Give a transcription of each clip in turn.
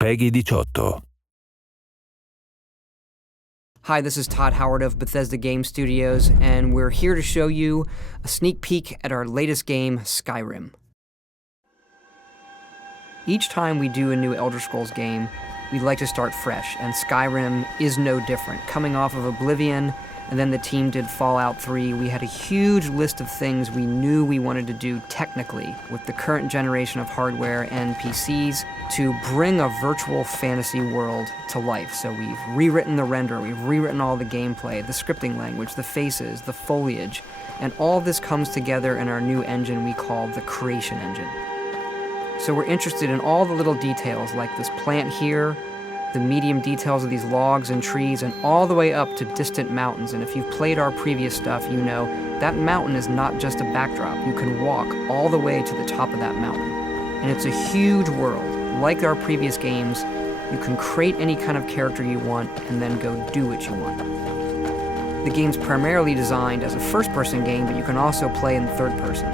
Peggy 18. Hi, this is Todd Howard of Bethesda Game Studios, and we're here to show you a sneak peek at our latest game, Skyrim. Each time we do a new Elder Scrolls game, we like to start fresh, and Skyrim is no different. Coming off of Oblivion, and then the team did Fallout 3, we had a huge list of things we knew we wanted to do technically with the current generation of hardware and PCs to bring a virtual fantasy world to life. So we've rewritten the render, we've rewritten all the gameplay, the scripting language, the faces, the foliage, and all this comes together in our new engine we call the Creation Engine. So we're interested in all the little details like this plant here, the medium details of these logs and trees, and all the way up to distant mountains. And if you've played our previous stuff, you know that mountain is not just a backdrop. You can walk all the way to the top of that mountain. And it's a huge world. Like our previous games, you can create any kind of character you want and then go do what you want. The game's primarily designed as a first-person game, but you can also play in third person.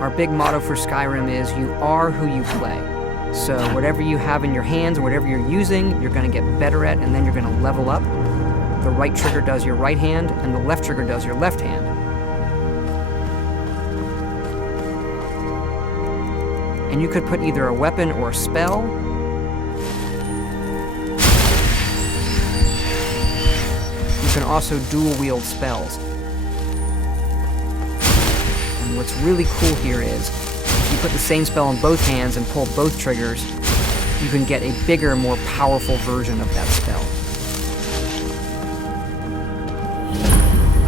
Our big motto for Skyrim is, you are who you play. So whatever you have in your hands, or whatever you're using, you're going to get better at, and then you're going to level up. The right trigger does your right hand, and the left trigger does your left hand. And you could put either a weapon or a spell. You can also dual wield spells. What's really cool here is, if you put the same spell in both hands and pull both triggers, you can get a bigger, more powerful version of that spell.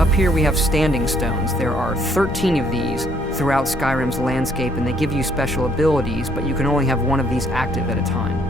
Up here we have standing stones. There are 13 of these throughout Skyrim's landscape, and they give you special abilities, but you can only have one of these active at a time.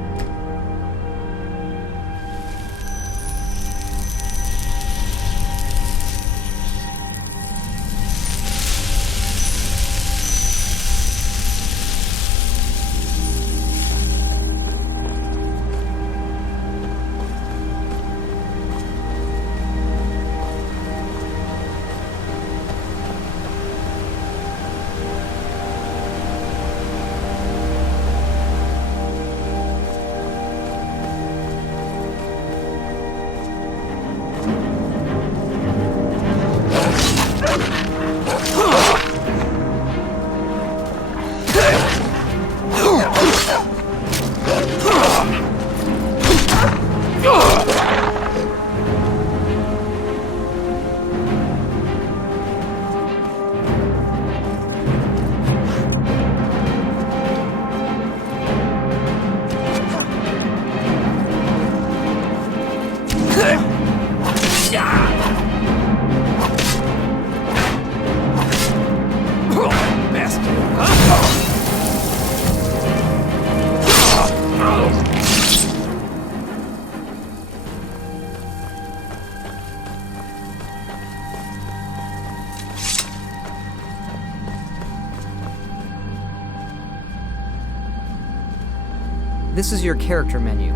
This is your character menu.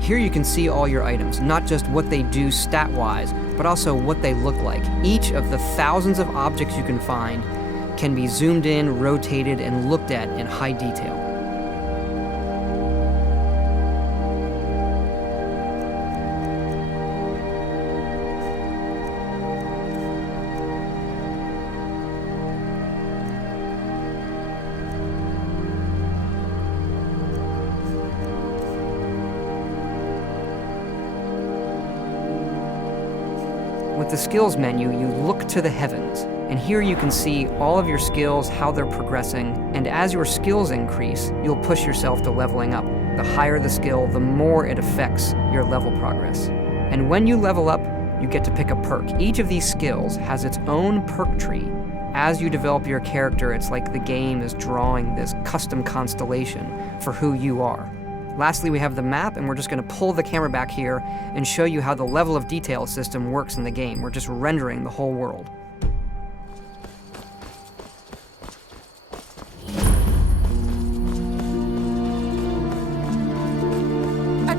Here you can see all your items, not just what they do stat-wise, but also what they look like. Each of the thousands of objects you can find can be zoomed in, rotated, and looked at in high detail. With the skills menu, you look to the heavens, and here you can see all of your skills, how they're progressing, and as your skills increase, you'll push yourself to leveling up. The higher the skill, the more it affects your level progress. And when you level up, you get to pick a perk. Each of these skills has its own perk tree. As you develop your character, it's like the game is drawing this custom constellation for who you are. Lastly, we have the map, and we're just going to pull the camera back here and show you how the level of detail system works in the game. We're just rendering the whole world.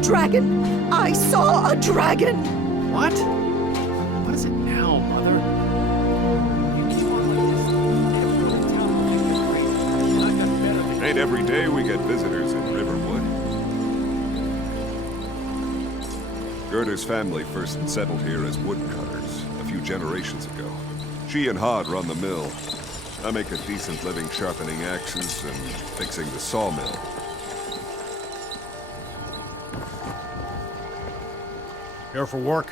dragon! I saw a dragon! What? What is it now, Mother? Ain't every day we get visitors in Riverwood. Gerda's family first settled here as woodcutters a few generations ago. She and Hod run the mill. I make a decent living sharpening axes and fixing the sawmill. Here for work?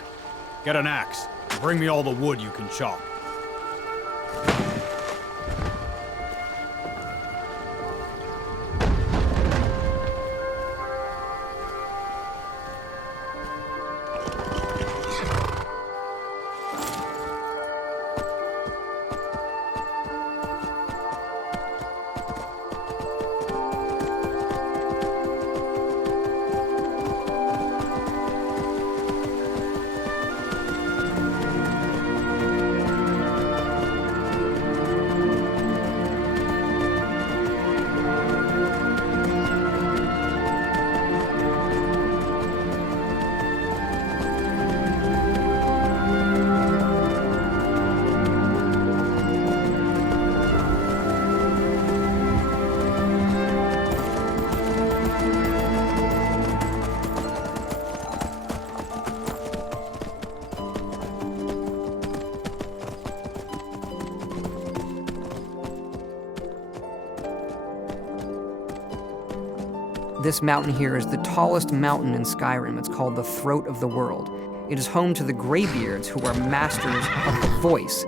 Get an axe. And bring me all the wood you can chop. This mountain here is the tallest mountain in Skyrim. It's called the Throat of the World. It is home to the Greybeards, who are masters of the voice.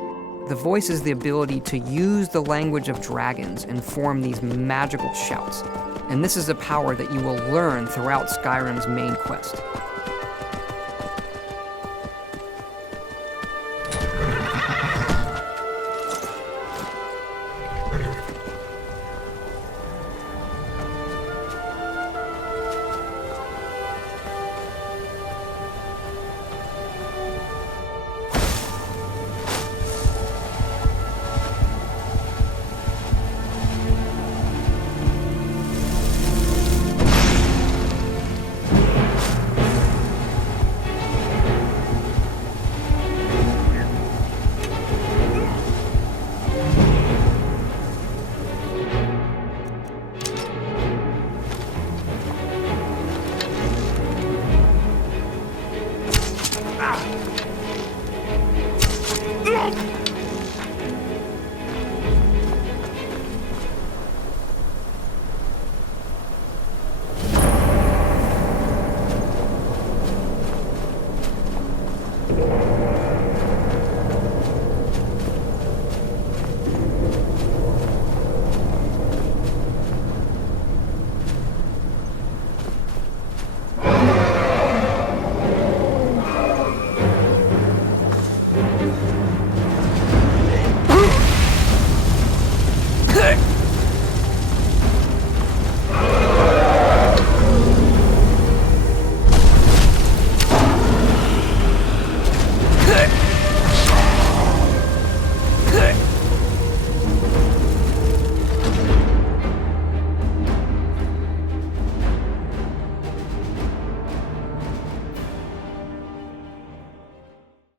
The voice is the ability to use the language of dragons and form these magical shouts. And this is a power that you will learn throughout Skyrim's main quest.